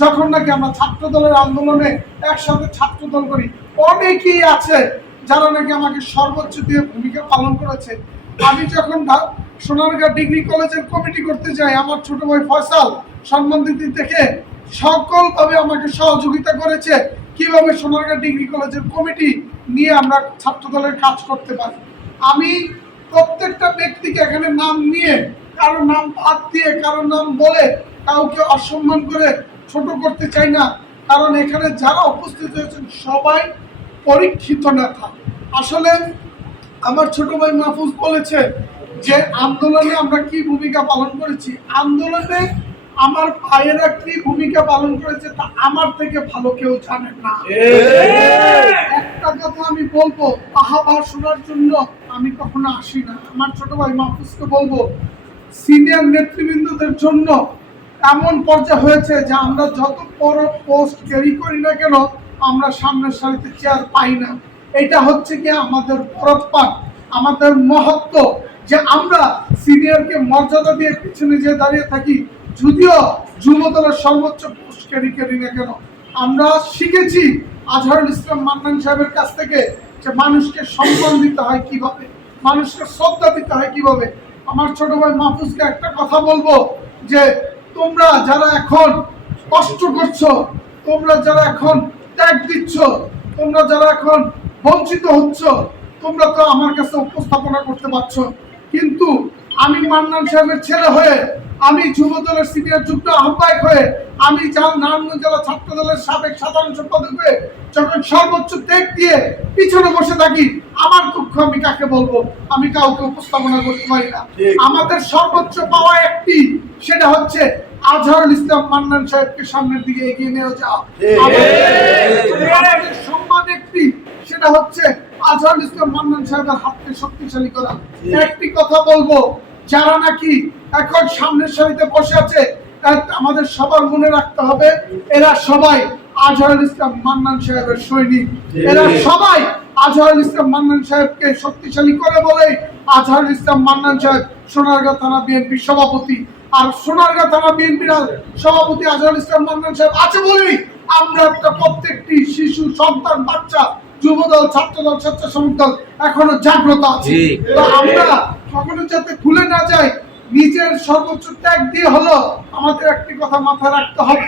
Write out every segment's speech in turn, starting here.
যখন নাকি আমরা ছাত্র দলের আন্দোলনে একসাথে ছাত্র দল করি, অনেকেই আছে যারা নাকি আমাকে সর্বোচ্চ দিয়ে ভূমিকা পালন করেছে। আমি যখন সোনারগাঁ ডিগ্রি কলেজের কমিটি করতে যাই, আমার ছোট ভাই ফয়সাল সম্বন্ধিত থেকে সকলভাবে আমাকে সহযোগিতা করেছে কিভাবে সোনারগাঁ ডিগ্রি কলেজের কমিটি নিয়ে আমরা ছাত্র দলের কাজ করতে পারি। আমি প্রত্যেকটা ব্যক্তিকে এখানে নাম নিয়ে, কারো নাম বাদ দিয়ে, কারো নাম বলে কাউকে অসম্মান করে ছোট করতে চাই না, কারণ এখানে যারা উপস্থিত হয়েছেন সবাই পরীক্ষিত নেতা। আসলে আমার ছোট ভাই মাহফুজ বলেছে যে আন্দোলনে আমরা কি ভূমিকা পালন করেছি, আন্দোলনে আমার ভাইয়েরা কি ভূমিকা পালন করেছে তা আমার থেকে ভালো কেউ জানে না। একটা কথা আমি বলবো, আহ্বান শোনার জন্য আমি কখনো আসি না। আমার ছোট ভাই মাহফুজকে বলবো, সিনিয়র নেতৃবৃন্দদের জন্য এমন পর্যায়ে হয়েছে যে আমরা যত বড় পোস্ট ক্যারি করি না কেন, আমরা সামনের সারিতে চেয়ার পাই না। এটা হচ্ছে কি আমাদের বরত্বান, আমাদের মহত্ব, যে আমরা সিনিয়রকে মর্যাদা দিয়ে পিছনে যে দাঁড়িয়ে থাকি। যদিও যুবদলের সর্বোচ্চ পোস্ট ক্যারি করি না কেন, আমরা শিখেছি আজহারুল ইসলাম মান্নান সাহেবের কাছ থেকে যে মানুষকে সম্মান দিতে হয় কিভাবে, মানুষকে শ্রদ্ধা দিতে হয় কিভাবে। আমার ছোট ভাই মাহফুজকে একটা কথা বলবো যে তোমরা যারা এখন কষ্ট করছো, তোমরা যারা এখন ত্যাগ দিচ্ছ, তোমরা যারা এখন বঞ্চিত হচ্ছ, তোমরা তো আমার কাছে উপস্থাপনা করতে পারছো, কিন্তু আমি মান্নান সাহেবের ছেলে হয়ে, আমি যুব দলের সিনিয়র যুগ্ম আহ্বায়ক হয়ে, আমি নারায়ণগঞ্জ জেলা ছাত্র দলের সাবেক সাধারণ সম্পাদক হয়ে যখন সর্বোচ্চ ত্যাগ দিয়ে পিছনে বসে থাকি, আমার দুঃখ আমি কাকে বলবো? আমি কাউকে উপস্থাপনা করতে পারি না। আমাদের সর্বোচ্চ পাওয়া একটি, সেটা হচ্ছে আজহারুল ইসলাম মান্নান সাহেবকে সামনের দিকে এগিয়ে নিয়ে যাওয়া। আমাদের সম্মান একটি, সেটা হচ্ছে আজহারুল ইসলাম মান্নান সাহেবের হাতকে শক্তিশালী করা। একটি কথা বলবো, যারা নাকি এখন সামনের সারিতে বসে আছে, আমাদের সবার মনে রাখতে হবে এরা সবাই আজহারুল ইসলাম মান্নান সাহেবের সৈনিক। এরা সবাই আজহারুল ইসলাম মান্নান সাহেবকে শক্তিশালী করে বলে আজহারুল ইসলাম মান্নান সাহেব সোনারগাঁ থানা বিএনপির সভাপতি। আর সোনারগাঁ থানা বিএনপির সভাপতি আজহারুল ইসলাম মান্নান সাহেব আছে বলেই আমরা প্রত্যেকটি শিশু, সন্তান, বাচ্চা, যুবদল, ছাত্রদল, স্বেচ্ছাসেবক দল এখনো জাগ্রত আছে। তো আমরা কখনো যাতে ভুলে না যাই, নিজের সর্বোচ্চ ত্যাগ দিয়ে হলো আমাদের একটি কথা মাথায় রাখতে হবে,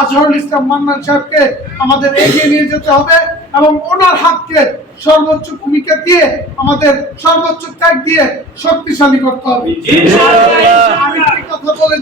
আজহারুল ইসলাম মান্নান সাহেবকে আমাদের এগিয়ে নিয়ে যেতে হবে এবং ওনার হাতকে সর্বোচ্চ ভূমিকা দিয়ে, আমাদের সর্বোচ্চ ত্যাগ দিয়ে শক্তিশালী করতে হবে। আরেকটি কথা বলে